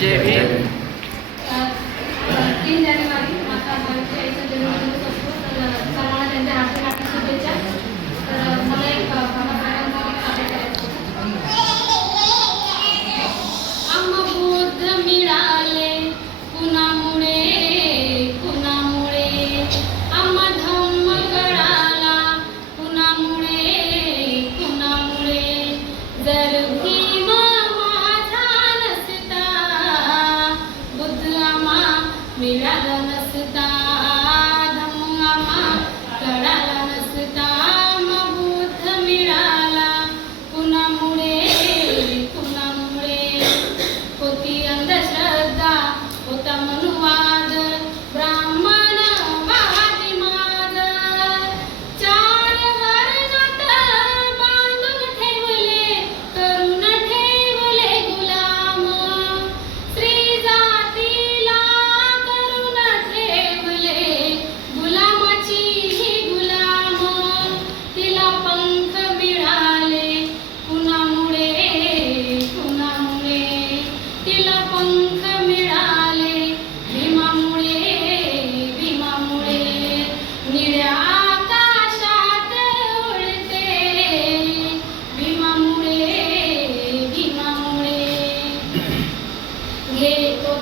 जय हिंद হে তো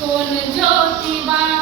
কোন জ্যোতি বান